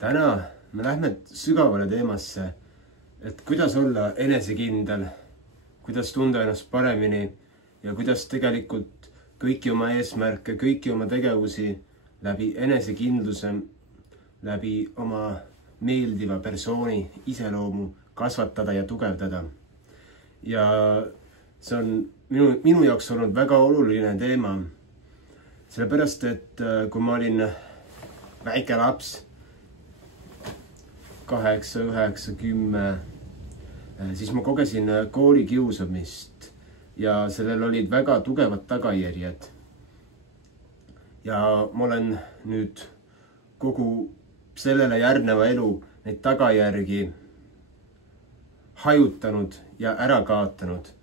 Täna me lähme sügavale teemasse, et kuidas olla enesekindel, kuidas tunda ennast paremini ja kuidas tegelikult kõiki oma eesmärke, kõiki oma tegevusi läbi enesekindluse, läbi oma meeldiva persooni iseloomu kasvatada ja tugevdada. Ja see on minu jaoks olnud väga oluline teema, sellepärast, et kui ma olin väike laps, 8, 9, 10, siis ma kogesin koolikiusamist ja sellel olid väga tugevad tagajärjed. Ja ma olen nüüd kogu sellele järgneva elu neid tagajärgi hajutanud ja ära kaotanud.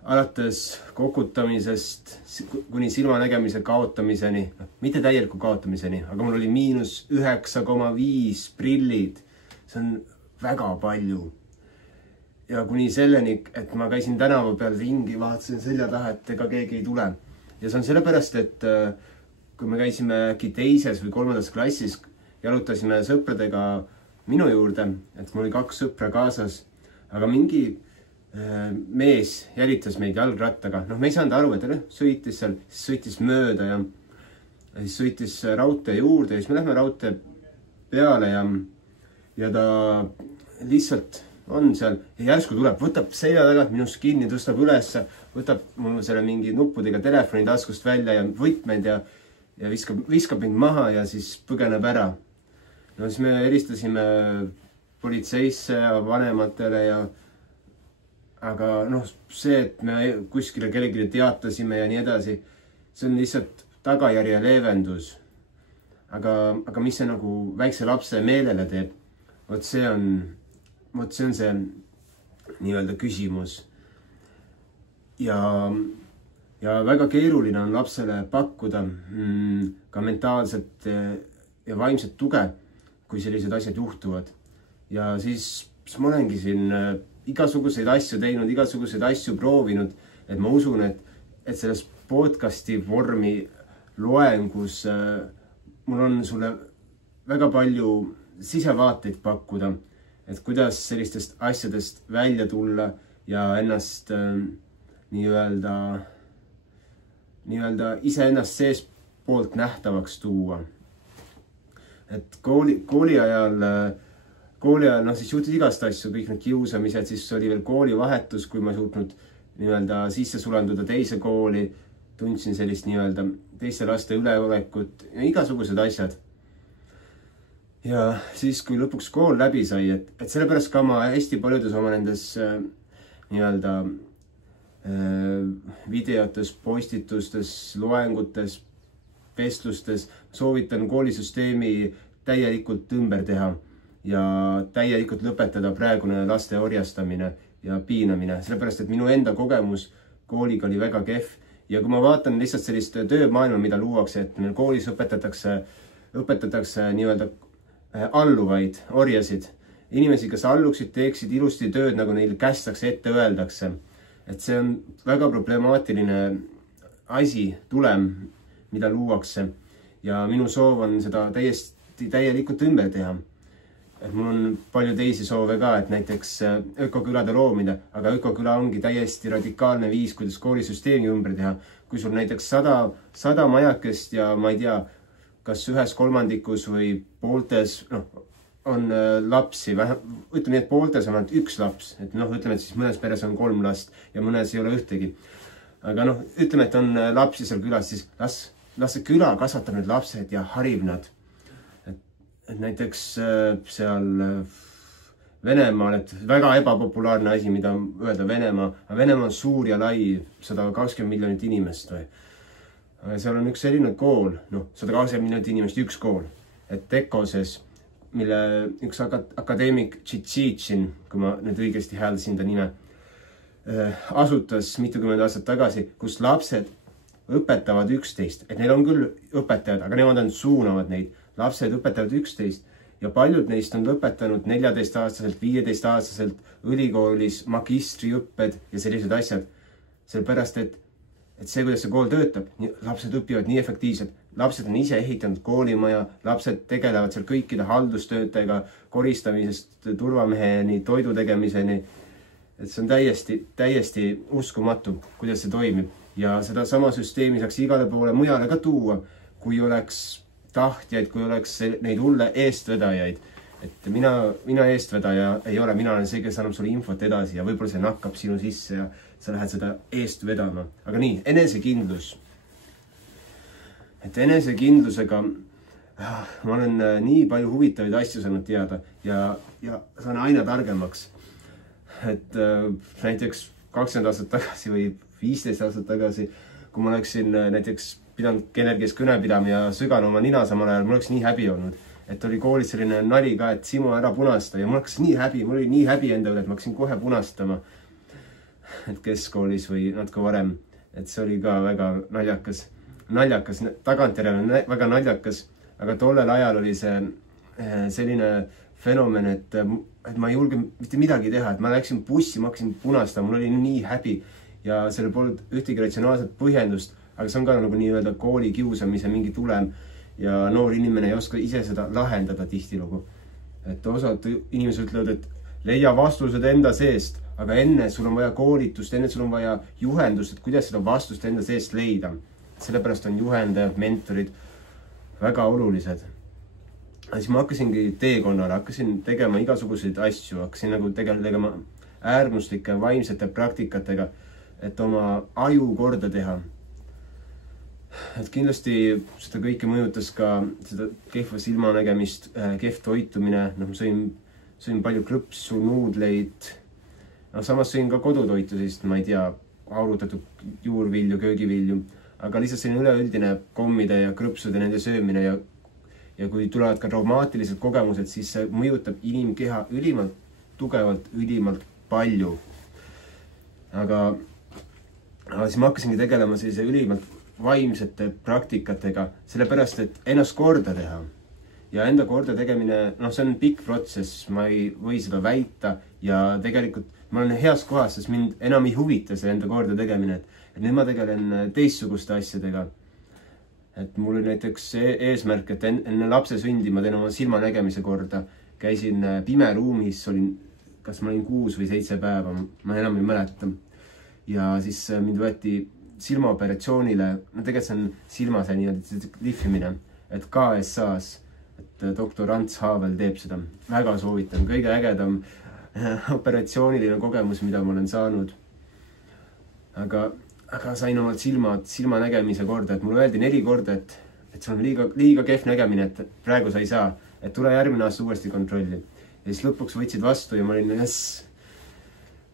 Alates kokutamisest kuni silmanägemise kaotamiseni, mitte täieliku kaotamiseni, aga mul oli -9,5 prillid. See on väga palju. Ja kuni selleni, et ma käisin tänava peal ringi, vaatasin selja taha, et ega keegi ei tule. Ja see on sellepärast, et kui me käisime äkki 2. või 3. klassis, jalutasime sõpradega minu juurde, et mul oli 2 sõpra kaasas, aga mingi mees jälitas meid jalgrattaga. Me ei saanud aru, et sõitis seal, sõitis mööda ja siis sõitis raudtee juurde ja siis me lähme raudtee peale ja ta lihtsalt on seal ja järsku tuleb, võtab selja tagant minust kinni, tõstab üles, võtab mul selle mingi nuppudega telefoni taskust välja ja võtmed ja viskab mind maha ja siis põgeneb ära. No siis me helistasime politseisse ja vanematele aga see, et me kuskile kellelegi teatasime ja nii edasi, see on lihtsalt tagajärje leevendus. Aga mis see nagu väikse lapse meelele teeb? Vot see on see nii-öelda küsimus. Ja väga keeruline on lapsele pakkuda ka mentaalset ja vaimset tuge, kui sellised asjad juhtuvad. Ja siis ma olengi siin igasuguseid asju teinud, igasuguseid asju proovinud, et ma usun, et selles podcasti vormi loengus mul on sulle väga palju sisevaateid pakkuda, et kuidas sellistest asjadest välja tulla ja ennast nii-öelda iseennast sees poolt nähtavaks tuua. Et kooli ajal siis juhtus igast asju, kõik need kiusamised, siis oli veel koolivahetus, kui ma suutnud nii-öelda sisse sulanduda teise kooli, tundsin sellist nii-öelda teiste laste üleolekut ja igasugused asjad. Ja siis, kui lõpuks kool läbi sai, et sellepärast ka ma hästi paljudes oma nendes nii-öelda videotes, postitustes, loengutes, vestlustes soovitan koolisüsteemi täielikult ümber teha ja täielikult lõpetada praegune laste orjastamine ja piinamine, sellepärast, et minu enda kogemus kooliga oli väga kehv. Ja kui ma vaatan lihtsalt sellist töömaailma, mida luuakse, et meil koolis õpetatakse nii-öelda alluvaid, orjasid, inimesi, kes alluksid, teeksid ilusti tööd, nagu neil kästakse, ette öeldakse. Et see on väga problemaatiline asi, tulem, mida luuakse. Ja minu soov on seda täielikult ümber teha. Et mul on palju teisi soove ka, et näiteks ökokülade loomida, aga ökoküla ongi täiesti radikaalne viis, kuidas koolisüsteemi ümber teha. Kui sul näiteks 100 majakest ja ma ei tea, kas 1/3 või pooltes on lapsi, ütleme nii, et pooltes on ainult 1 laps, et ütleme, et siis mõnes peres on 3 last ja mõnes ei ole ühtegi. Aga ütleme, et on lapsi seal külas, siis las see küla kasvatab need lapsed ja harib nad. Et näiteks seal Venemaal, et väga ebapopulaarne asi, mida öelda Venemaa, aga Venemaa on suur ja lai, 120 miljonit inimest või. Seal on üks selline kool, 120 miljonit inimest, üks kool, et Tekoses, mille üks akadeemik Tšitšin, kui ma nüüd õigesti hääldasin ta nime, asutas mitukümmend aastat tagasi, kus lapsed õpetavad üksteist, et neil on küll õpetajad, aga nemad suunavad neid. Lapsed õpetavad üksteist ja paljud neist on lõpetanud 14-aastaselt, 15-aastaselt ülikoolis magistriõpped ja sellised asjad. Sellepärast, et see, kuidas see kool töötab, lapsed õpivad nii efektiivselt. lapsed on ise ehitanud koolimaja, lapsed tegelevad seal kõikide haldustöötega, koristamisest turvameheni, toidu tegemiseni. Et see on täiesti uskumatu, kuidas see toimib. Ja seda sama süsteemi saaks igale poole mujale ka tuua, kui oleks tahtjaid, kui oleks neid hulle eestvedajaid. Et mina eestvedaja ei ole, mina olen see, kes annab sulle infot edasi ja võib-olla see nakkab sinu sisse ja sa lähed seda eest vedama. Aga nii, enesekindlus. Et enesekindlusega ma olen nii palju huvitavaid asju saanud teada ja saan aina targemaks. Et näiteks 20 aastat tagasi või 15 aastat tagasi, kui ma oleksin näiteks pidanud kellelgi kes kõne pidama ja sügan oma nina samal ajal, mul oleks nii häbi olnud. Et oli koolis selline nali ka, et Simo ära punasta ja mul hakkas nii häbi, mul oli nii häbi enda üle, et ma hakkasin kohe punastama. Et keskkoolis või natuke varem. Et see oli ka väga naljakas, tagantjärele väga naljakas, aga tollel ajal oli see selline fenomen, et ma ei julge mitte midagi teha, et ma läksin bussi, ma hakkasin punastama, mul oli nii häbi ja sellel polnud ühtegi ratsionaalset põhjendust, aga see on ka nagu nii-öelda kooli kiusamise mingi tulem ja noor inimene ei oska ise seda lahendada tihtilugu. Et osad inimesed ütlevad, et leia vastused enda seest, aga enne sul on vaja koolitust, enne sul on vaja juhendust, et kuidas seda vastust enda seest leida. Sellepärast on juhendajad, mentorid väga olulised. Siis ma hakkasingi teekonnale, hakkasin tegema igasuguseid asju, hakkasin nagu tegema äärmuslike vaimsete praktikatega, et oma aju korda teha. Et kindlasti seda kõike mõjutas ka seda kehva silmanägemist, kehv toitumine, ma sõin palju krõpsu, nuudleid. Samas sõin ka kodutoitu, sest ma ei tea, aurutatud juurvilju, köögivilju, aga lihtsalt selline üleüldine kommide ja krõpsude nende söömine ja kui tulevad ka traumaatilised kogemused, siis see mõjutab inimkeha ülimalt tugevalt, ülimalt palju. Aga siis ma hakkasingi tegelema sellise ülimalt vaimsete praktikatega, sellepärast, et ennast korda teha. Ja enda korda tegemine, see on pikk protsess, ma ei või seda väita ja tegelikult ma olen heas kohas, sest mind enam ei huvita see enda korda tegemine, et nüüd ma tegelen teistsuguste asjadega. Et mul oli näiteks eesmärk, et enne lapse sündi ma teen oma silmanägemise korda. Käisin pimeruumis, kas ma olin 6 või 7 päeva, ma enam ei mäleta. Ja siis mind võeti silmaoperatsioonile, tegelikult see on silmase lihvimine, et KSA-s, et doktor Ants Haavel teeb seda. Väga soovitan, kõige ägedam operatsiooniline kogemus, mida ma olen saanud. Aga sain oma silmanägemise korda, et mulle öeldi 4 korda, et see on liiga kehv nägemine, et praegu sa ei saa, et tule järgmine aasta uuesti kontrolli. Ja siis lõpuks võtsid vastu ja ma olin yes.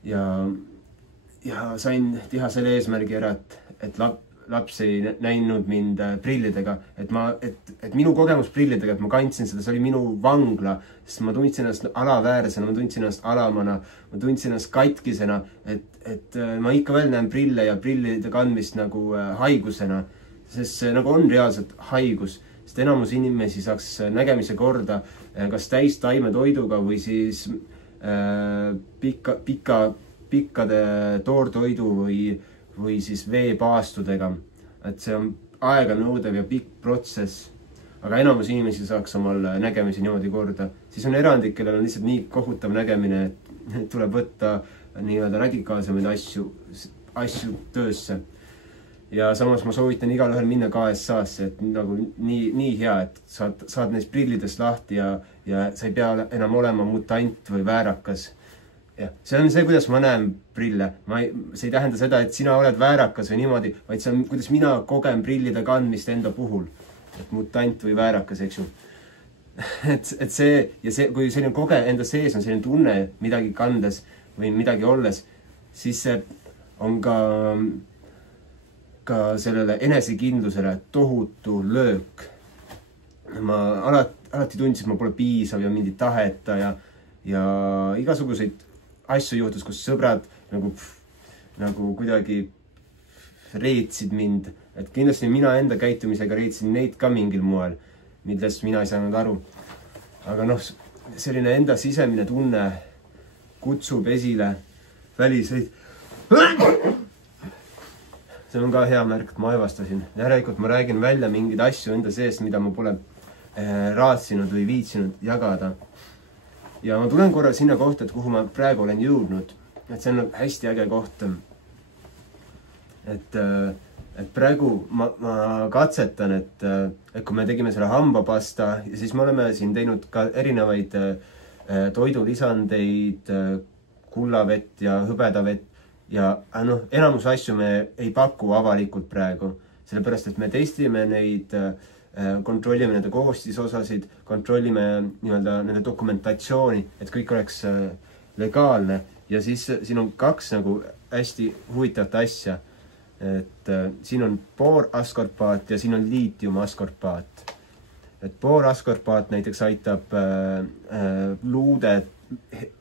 Ja sain teha selle eesmärgi ära, et laps ei näinud mind prillidega, et minu kogemus prillidega, et ma kandsin seda, see oli minu vangla, sest ma tundsin ennast alaväärsena, ma tundsin ennast alamana, ma tundsin ennast katkisena, et ma ikka veel näen prille ja prillide kandmist nagu haigusena, sest see nagu on reaalselt haigus, sest enamus inimesi saaks nägemise korda kas täis taimetoiduga või siis pikkade toortoidu või siis veepaastudega. Et see on aeganõudev ja pikk protsess, aga enamus inimesi saaks omal nägemisi niimoodi korda. Siis on erandid, kellel on lihtsalt nii kohutav nägemine, et tuleb võtta nii-öelda radikaalsemaid asju töösse. Ja samas ma soovitan igal ühel minna KSA-sse, et nagu nii hea, et saad neist prillidest lahti ja sa ei pea enam olema mutant või väärakas. Ja, see on see, kuidas ma näen prille. See ei tähenda seda, et sina oled väärakas või niimoodi, vaid see on, kuidas mina kogen prillide kandmist enda puhul. Et mutant või väärakas, eks ju. Et see, kui selline koge enda sees on selline tunne midagi kandes või midagi olles, siis see on ka sellele enesekindlusele tohutu löök. Ma alati tundsin, et ma pole piisav ja mingi taheta ja igasuguseid asju juhtus, kus sõbrad nagu kuidagi reetsid mind, et kindlasti mina enda käitumisega reetsin neid ka mingil moel, millest mina ei saanud aru. Aga selline enda sisemine tunne kutsub esile väliseid see on ka hea märk, et ma aevastasin. Järelikult ma räägin välja mingeid asju enda seest, mida ma pole raatsinud või viitsinud jagada. Ja ma tulen korra sinna kohta, et kuhu ma praegu olen jõudnud. Et see on hästi äge koht. Et praegu ma katsetan, et kui me tegime selle hambapasta ja siis me oleme siin teinud ka erinevaid toidulisandeid, kullavett ja hõbedavett ja enamus asju me ei paku avalikult praegu, sellepärast et me testime neid, kontrollime nende koostisosasid, kontrollime nende dokumentatsiooni, et kõik oleks legaalne ja siis siin on kaks nagu hästi huvitavat asja, et siin on booraskorbaat ja siin on liitiumaskorbaat. Et booraskorbaat näiteks aitab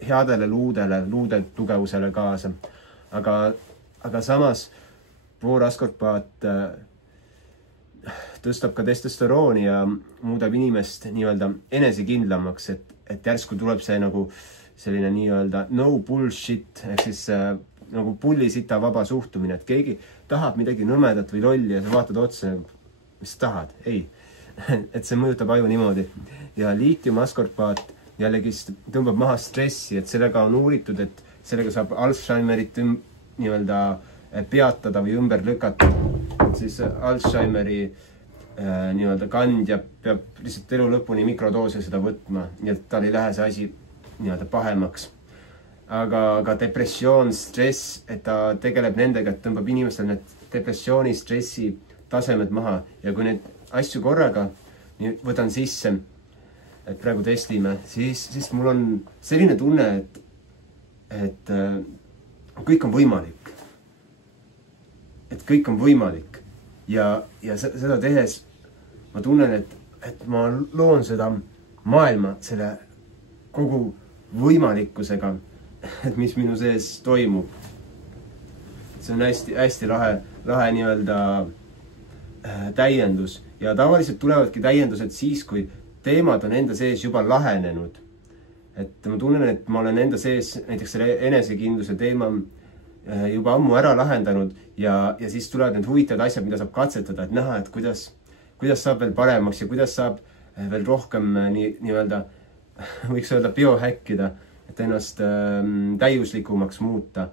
headele luude tugevusele kaasa. Aga samas booraskorbaat tõstab ka testosterooni ja muudab inimest enesekindlamaks, et järsku tuleb see nagu selline no bullshit, ehk siis nagu pullisita vaba suhtumine, et keegi tahab midagi nõmedat või lolli ja sa vaatad otsa, mis sa tahad, ei. Et see mõjutab aju niimoodi. Ja liitiumaskorbaat jällegi tõmbab maha stressi, et sellega on uuritud, et sellega saab Alzheimerit peatada või ümber lükata. Et siis Alzheimeri kandja peab lihtsalt elu lõpuni mikrodoose seda võtma, nii et tal ei lähe see asi pahemaks. Aga depressioon, stress, et ta tegeleb nendega, et tõmbab inimestel need depressiooni, stressi tasemed maha ja kui need asju korraga võtan sisse, et praegu testime, siis mul on selline tunne, et kõik on võimalik. Et kõik on võimalik ja seda tehes ma tunnen, et ma loon seda maailma selle kogu võimalikkusega, et mis minu sees toimub. See on hästi lahe täiendus ja tavaliselt tulevadki täiendused siis, kui teemad on enda sees juba lahenenud. Et ma tunnen, et ma olen enda sees näiteks selle enesekindluse teema juba ammu ära lahendanud ja siis tulevad need huvitavad asjad, mida saab katsetada, et näha, et kuidas saab veel paremaks ja kuidas saab veel rohkem võiks öelda biohäkkida, et ennast täiuslikumaks muuta.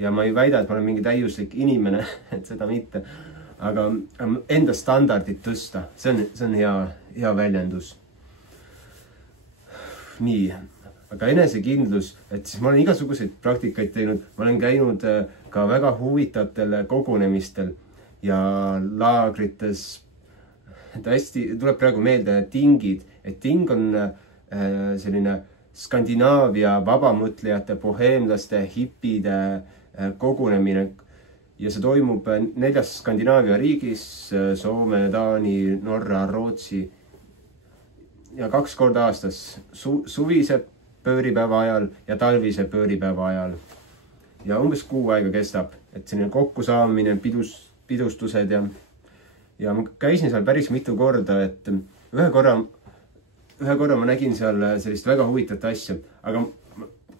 Ja ma ei väida, et ma olen mingi täiuslik inimene, et seda mitte, aga enda standardit tõsta, see on hea väljendus. Nii, aga enesekindlus, et siis ma olen igasuguseid praktikaid teinud, ma olen käinud ka väga huvitavatel kogunemistel ja laagrites, et hästi tuleb praegu meelde tingid, et ting on selline Skandinaavia vabamõtlejate, boheemlaste, hipide kogunemine ja see toimub 4 Skandinaavia riigis, Soome, Taani, Norra, Rootsi ja 2 korda aastas, suvise pööripäeva ajal ja talvise pööripäeva ajal. Ja umbes 6 aega kestab, et selline kokkusaamine, pidustused ja ma käisin seal päris mitu korda, et ühe korra ma nägin seal sellist väga huvitavat asja, aga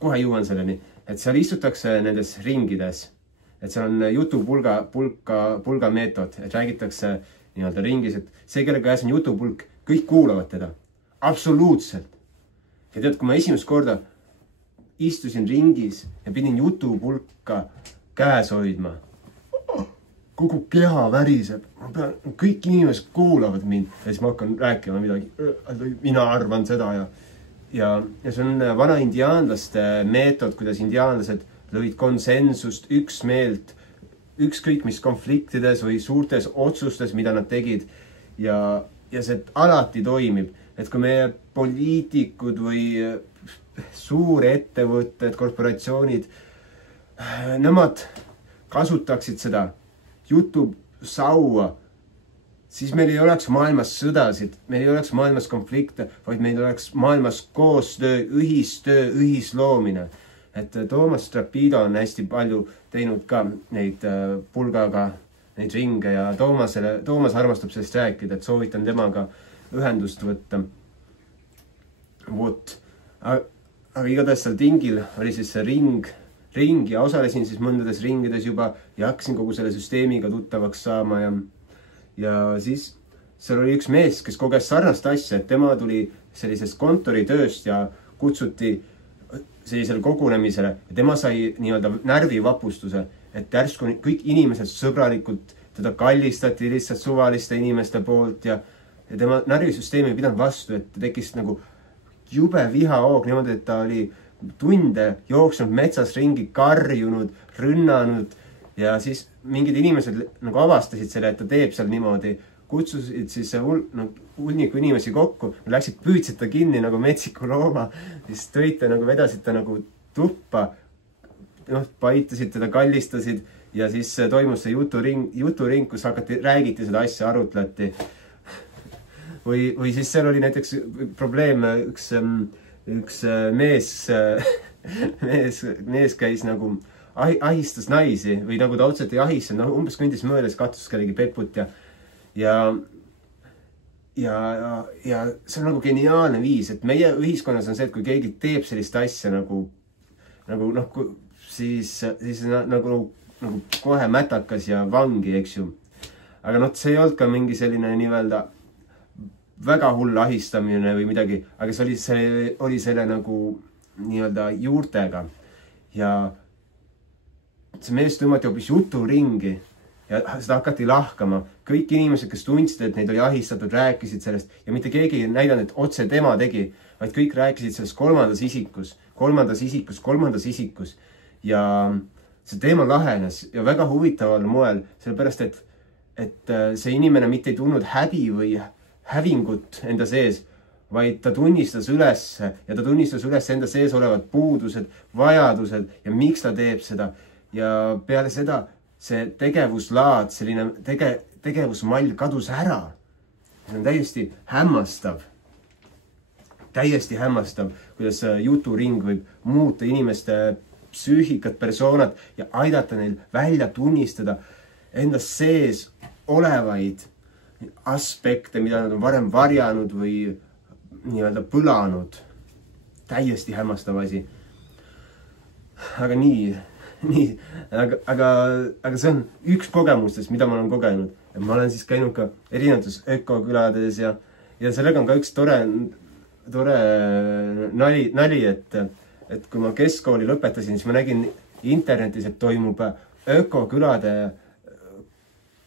kohe jõuan selleni, et seal istutakse nendes ringides, et seal on jutupulga meetod, et räägitakse ringis, et see, kelle käes on jutupulk, kõik kuulavad teda. Absoluutselt. Ja tead, kui ma esimest korda istusin ringis ja pidin jutupulka käes hoidma, kogu keha väriseb, kõik inimesed kuulavad mind ja siis ma hakkan rääkima midagi, mina arvan seda ja see on vana indiaanlaste meetod, kuidas indiaanlased lõid konsensust, üksmeelt, ükskõik mis konfliktides või suurtes otsustes, mida nad tegid ja see alati toimib, et kui meie poliitikud või suurettevõtted, korporatsioonid, nemad kasutaksid seda jutusaua, siis meil ei oleks maailmas sõdasid, meil ei oleks maailmas konflikte, vaid meil oleks maailmas koostöö, ühisloomine. Et Toomas Trapido on hästi palju teinud ka neid pulgaga, neid ringe ja Toomas armastab sellest rääkida, et soovitan temaga ühendust võtta. Aga igatahes seal tingil oli siis see ring ringi ja osalesin siis mõndades ringides juba ja hakkasin kogu selle süsteemiga tuttavaks saama ja siis seal oli üks mees, kes koges sarnast asja, et tema tuli sellisest kontoritööst ja kutsuti sellisele kogunemisele ja tema sai nii-öelda närvivapustuse, et järsku kõik inimesed sõbralikult teda kallistati lihtsalt suvaliste inimeste poolt ja tema närvisüsteem ei pidanud vastu, et tekkis nagu jube vihahoog niimoodi, et ta oli tunde jooksnud metsas ringi, karjunud, rünnanud ja siis mingid inimesed nagu avastasid selle, et ta teeb seal niimoodi, kutsusid siis hulniku inimesi kokku, läksid, püüdsid ta kinni nagu metsiku looma, siis tõite nagu vedasid ta nagu tuppa, paitasid teda, kallistasid ja siis toimus see juturing, kus räägiti seda asja, arutleti. Või siis seal oli näiteks probleem, üks mees käis nagu ahistas naisi või nagu ta otseselt ei ahistanud, umbes kõndis möödas, katsus kellegi peput ja see on nagu geniaalne viis, et meie ühiskonnas on see, et kui keegi teeb sellist asja siis nagu kohe mätakas ja vangi, eks ju. Aga see ei olnud ka mingi selline nii-öelda väga hull ahistamine või midagi, aga see oli selle nagu nii-öelda juurtega ja see mees tõmmati hoopis juturingi ja seda hakati lahkama. Kõik inimesed, kes tundsid, et neid oli ahistatud, rääkisid sellest ja mitte keegi ei näidanud, et otse tema tegi, vaid kõik rääkisid sellest kolmandas isikus ja see teema lahenes ja väga huvitaval moel, sellepärast et see inimene mitte ei tundnud häbi või hävingut enda sees, vaid ta tunnistas üles ja ta tunnistas üles enda sees olevad puudused, vajadused ja miks ta teeb seda. Ja peale seda see tegevuslaad, selline tegevusmall kadus ära. See on täiesti hämmastav. Täiesti hämmastav, kuidas juturing võib muuta inimeste psüühikat, persoonat ja aidata neil välja tunnistada endas sees olevaid aspekte, mida nad on varem varjanud või nii-öelda põlanud. Täiesti hämmastav asi. Aga aga see on üks kogemustest, mida ma olen kogenud. Ma olen siis käinud ka erinevates ökokülades ja sellega on ka üks tore nali, et kui ma keskkooli lõpetasin, siis ma nägin internetis, et toimub ökokülade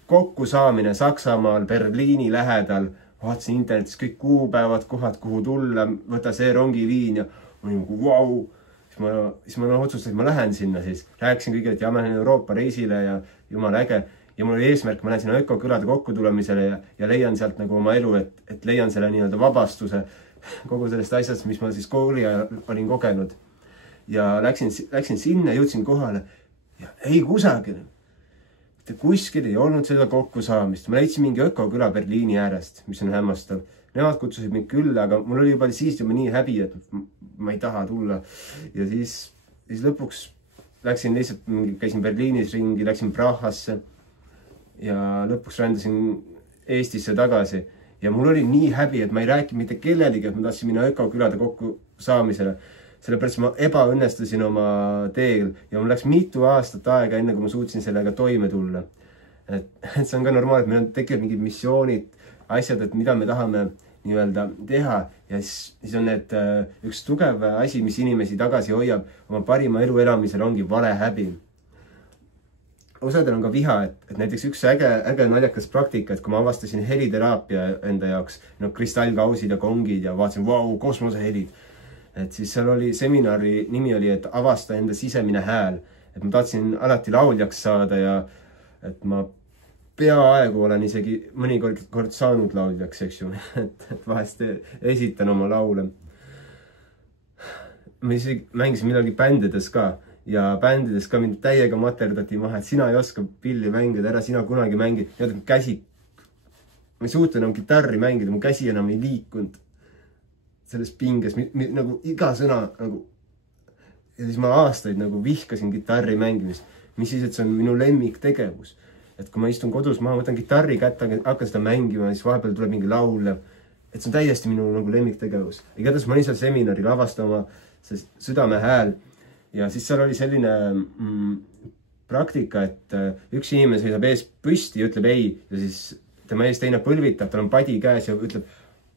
kokkusaamine Saksamaal, Berliini lähedal. Vaatasin internetis kõik kuupäevad, kohad, kuhu tulla, võta see rongiliin ja ma olin nagu vau. Siis ma otsustasin, et ma lähen sinna siis. Rääkisin kõigile, et ma lähen Euroopa reisile ja jumal äge. Ja mul oli eesmärk, ma lähen sinna ökokülade kokkutulemisele ja leian sealt nagu oma elu, et leian selle nii-öelda vabastuse kogu sellest asjast, mis ma siis kooli olin kogenud. Ja läksin sinna, jõudsin kohale ja ei kusagil. Kuskil ei olnud seda kokkusaamist. Ma leidsin mingi ökoküla Berliini äärest, mis on hämmastav. Nemad kutsusid mind külla, aga mul oli juba siis nii häbi, et ma ei taha tulla. Ja siis lõpuks läksin lihtsalt, käisin Berliinis ringi, läksin Prahasse ja lõpuks rändasin Eestisse tagasi. Ja mul oli nii häbi, et ma ei rääkinud mitte kellelegi, et ma tahtsin minna ökokülade kokkusaamisele. Sellepärast ma ebaõnnestusin oma teel ja mul läks mitu aastat aega enne, kui ma suutsin sellega toime tulla. Et see on ka normaalne, et meil on tekkinud mingid missioonid, asjad, et mida me tahame nii-öelda teha ja siis on need üks tugev asi, mis inimesi tagasi hoiab oma parima elu elamisel ongi vale häbi. Osadel on ka viha, et näiteks üks äge naljakas praktika, et kui ma avastasin heliteraapia enda jaoks, kristallkausid ja kongid ja vaatasin, vau, kosmosehelid. Et siis seal oli seminari nimi oli, et avasta enda sisemine hääl. Et ma tahtsin alati lauljaks saada ja et ma peaaegu olen isegi mõnikord saanud lauljaks, eks ju. Et vahest esitan oma laule. Ma isegi mängisin midagi bändides ka ja bändides ka mind täiega materdati maha, et sina ei oska pilli mängida, ära sina kunagi mängi. Käsi, ma ei suuta enam kitarri mängida, mu käsi enam ei liikunud selles pinges, nagu iga sõna nagu ja siis ma aastaid nagu vihkasin kitarri mängimist, mis siis, et see on minu lemmiktegevus. Et kui ma istun kodus, ma võtan kitarri kätte, hakkan seda mängima, siis vahepeal tuleb mingi laul ja et see on täiesti minu nagu lemmiktegevus. Igatahes ma olin seal seminaril avastama see südame hääl ja siis seal oli selline praktika, et üks inimene seisab ees püsti ja ütleb ei ja siis tema ees teine põlvitab, tal on padi käes ja ütleb,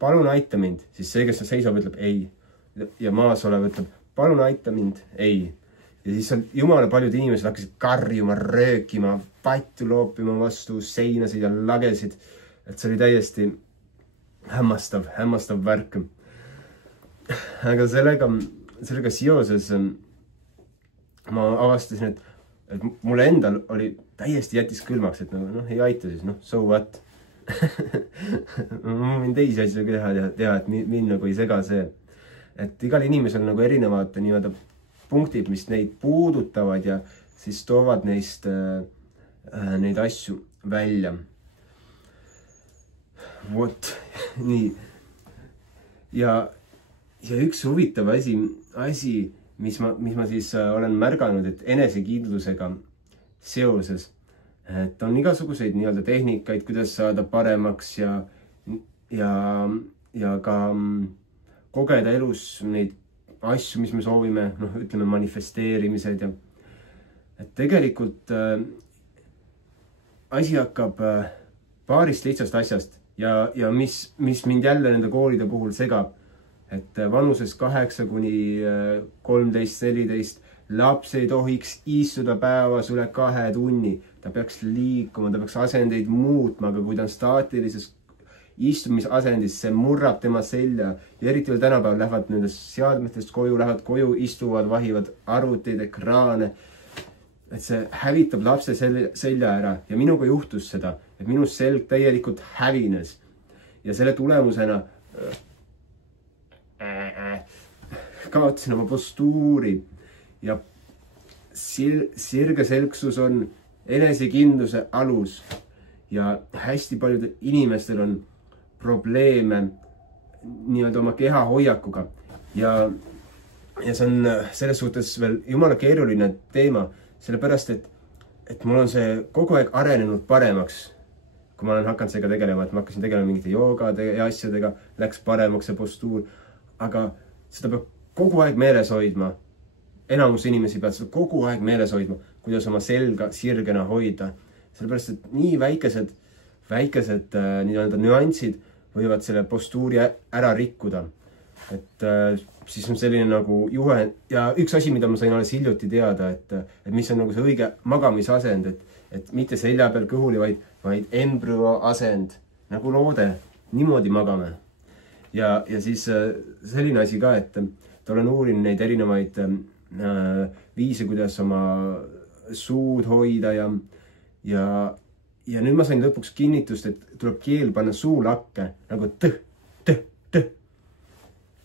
palun aita mind. Siis see, kes seisab, ütleb ei. Ja maas olev ütleb, palun aita mind, ei. Ja siis on jumala paljud inimesed hakkasid karjuma, röökima, pattu loopima vastu seinasid ja lagesid. Et see oli täiesti hämmastav värk. Aga sellega seoses ma avastasin, et mulle endal oli täiesti jättis külmaks, et ei aita siis, so what. Ma võin teisi asju teha, et mind nagu ei sega see. Et igal inimesel nagu erinevad nii-öelda punktid, mis neid puudutavad ja siis toovad neist neid asju välja. Vot, nii. Ja üks huvitav asi, mis ma siis olen märganud, et enesekindlusega seoses, et on igasuguseid nii-öelda tehnikaid, kuidas saada paremaks ja ka kogeda elus neid asju, mis me soovime, ütleme manifesteerimised ja et tegelikult asi hakkab paarist lihtsast asjast ja mis mind jälle nende koolide puhul segab, et vanuses 8 kuni 13-14 laps ei tohiks istuda päevas üle 2 tunni. Ta peaks liikuma, ta peaks asendeid muutma, aga kui ta on staatilises istumisasendis, see murrab tema selja. Ja eriti veel tänapäeval lähevad nendest seadmetest koju, lähevad koju, istuvad, vahivad arvuteid, ekraane. Et see hävitab lapse selja ära ja minuga juhtus seda, et minu selg täielikult hävines. Ja selle tulemusena kaotasin oma postuuri ja sirgeselgsus on enesekindluse alus ja hästi paljudel inimestel on probleeme nii-öelda oma keha hoiakuga ja see on selles suhtes veel jumala keeruline teema, sellepärast et mul on see kogu aeg arenenud paremaks, kui ma olen hakanud seega tegelema, et ma hakkasin tegelema mingite joogade ja asjadega, läks paremaks see postuur, aga seda peab kogu aeg meeles hoidma. Enamus inimesi peab seda kogu aeg meeles hoidma, kuidas oma selga sirgena hoida. Sellepärast, et nii väikesed nii-öelda nüansid võivad selle postuuri ära rikkuda. Et siis on selline nagu juhe ja üks asi, mida ma sain alles hiljuti teada, et mis on nagu see õige magamisasend, et mitte selja peal kõhuli, vaid embrüo asend, nagu loode, niimoodi magame. Ja siis selline asi ka, et olen uurinud neid erinevaid viise, kuidas oma suud hoida ja nüüd ma sain lõpuks kinnitust, et tuleb keel panna suulakke nagu tõh.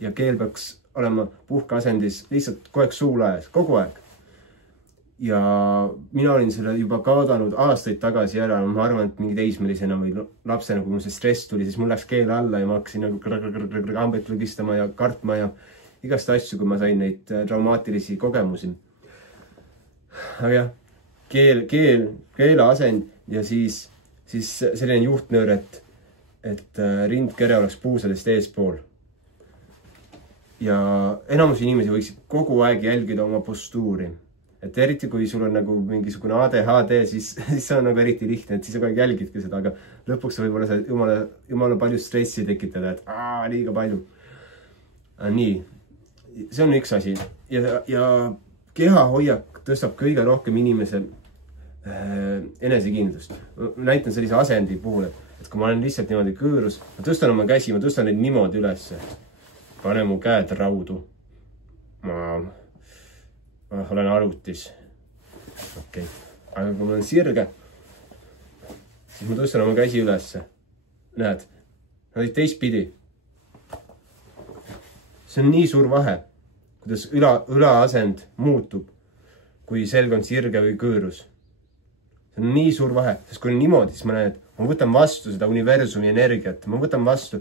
Ja keel peaks olema puhkeasendis lihtsalt kogu aeg suulaes, kogu aeg. Ja mina olin selle juba kaadanud aastaid tagasi ära, ma arvan, et mingi teismelisena või lapsena, kui mul see stress tuli, siis mul läks keel alla ja ma hakkasin nagu hambet lõgistama ja kartma ja igast asju, kui ma sain neid traumaatilisi kogemusi. Aga jah, keele asend ja siis selline juhtnöör, et rindkere oleks puusadest eespool. Ja enamus inimesi võiksid kogu aeg jälgida oma postuuri. Et eriti kui sul on nagu mingisugune ADHD, siis see on nagu eriti lihtne, et siis sa kogu aeg jälgidki seda, aga lõpuks võib-olla see jumala palju stressi tekitada, et liiga palju. Nii, see on üks asi ja kehahoiak tõstab kõige rohkem inimese enesekindlust. Näitan sellise asendi puhul, et kui ma olen lihtsalt niimoodi kõõrus, ma tõstan oma käsi, ma tõstan neid niimoodi üles, pane mu käed raudu. Ma olen arvutis. Okay. Aga kui ma olen sirge, siis ma tõstan oma käsi ülesse. Näed, nad olid teistpidi. See on nii suur vahe, kuidas ülaasend muutub, kui selg on sirge või kõõrus. See on nii suur vahe, sest kui on niimoodi, siis ma näen, et ma võtan vastu seda universumi energiat. Ma võtan vastu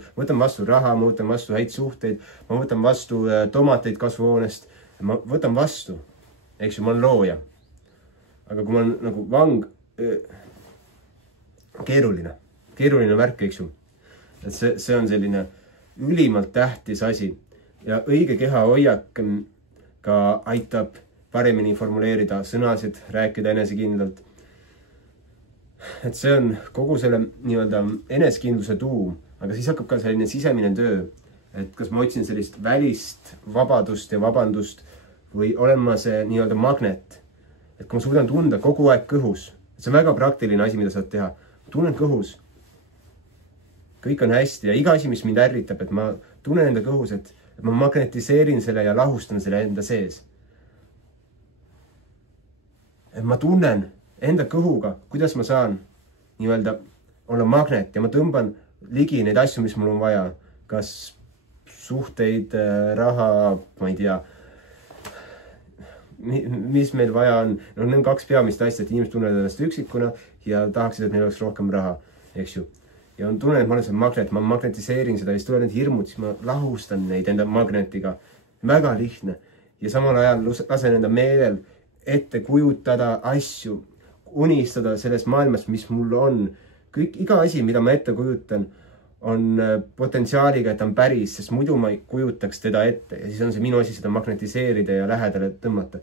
raha, ma võtan vastu häid suhteid, ma võtan vastu tomateid kasvuhoonest. Ma võtan vastu. Eks ju, ma olen looja. Aga kui ma olen nagu vang, keeruline värk, eks ju. Et see on selline ülimalt tähtis asi. Ja õige kehahoiak ka aitab paremini formuleerida sõnasid, rääkida enesekindlalt. Et see on kogu selle nii-öelda enesekindluse tuum, aga siis hakkab ka selline sisemine töö, et kas ma otsin sellist välist vabadust ja vabandust või olen ma see nii-öelda magnet, et kui ma suudan tunda kogu aeg kõhus, see on väga praktiline asi, mida saad teha, tunnen kõhus, kõik on hästi ja iga asi, mis mind ärritab, et ma tunnen enda kõhus, et ma magnetiseerin selle ja lahustan selle enda sees. Et ma tunnen enda kõhuga, kuidas ma saan nii-öelda olla magnet ja ma tõmban ligi neid asju, mis mul on vaja. Kas suhteid, raha, ma ei tea, mis meil vaja on. No, need on kaks peamist asja, et inimesed tunnevad ennast üksikuna ja tahaksid, et neil oleks rohkem raha, eks ju. Ja on tunne, et ma olen see magnet, ma magnetiseerin seda ja siis tulevad need hirmud, siis ma lahustan neid enda magnetiga. Väga lihtne. Ja samal ajal lasen enda meelel ette kujutada asju, unistada sellest maailmast, mis mul on. Iga asi, mida ma ette kujutan, on potentsiaaliga, et on päris, sest muidu ma ei kujutaks teda ette ja siis on see minu asi seda magnetiseerida ja lähedale tõmmata.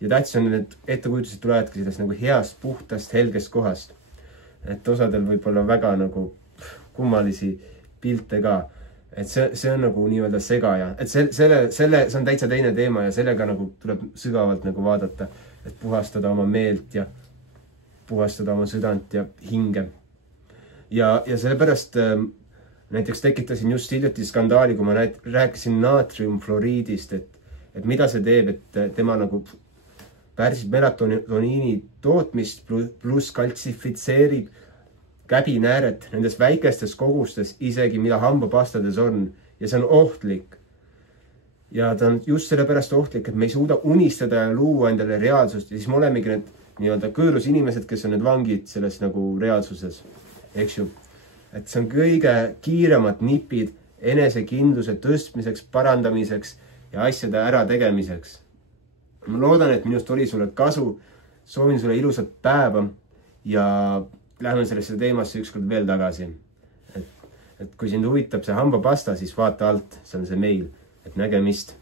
Ja tähtis on, et ettekujutused tulevadki sellest nagu heast, puhtast, helgest kohast. Et osadel võib olla väga nagu kummalisi pilte ka. Et see on nagu nii-öelda segaja. Et see on täitsa teine teema ja sellega nagu tuleb sügavalt nagu vaadata, et puhastada oma meelt ja puhastada oma südant ja hinge. Ja sellepärast näiteks tekitasin just hiljuti skandaali, kui ma rääkisin naatriumfluoriidist, et mida see teeb, et tema nagu pärsib melatoniini tootmist pluss kaltsifitseerib käbinääret nendes väikestes kogustes, isegi mida hambapastades on. Ja see on ohtlik. Ja ta on just sellepärast ohtlik, et me ei suuda unistada ja luua endale reaalsust. Ja siis me olemegi need nii-öelda kõõlus inimesed, kes on need vangid selles nagu reaalsuses. Eks ju? Et see on kõige kiiremad nipid enesekindluse tõstmiseks, parandamiseks ja asjade ära tegemiseks. Ma loodan, et minust oli sulle kasu. Soovin sulle ilusat päeva ja lähme sellesse teemasse ükskord veel tagasi. Et kui sind huvitab see hambapasta, siis vaata alt, see on see meil. Et nägemist.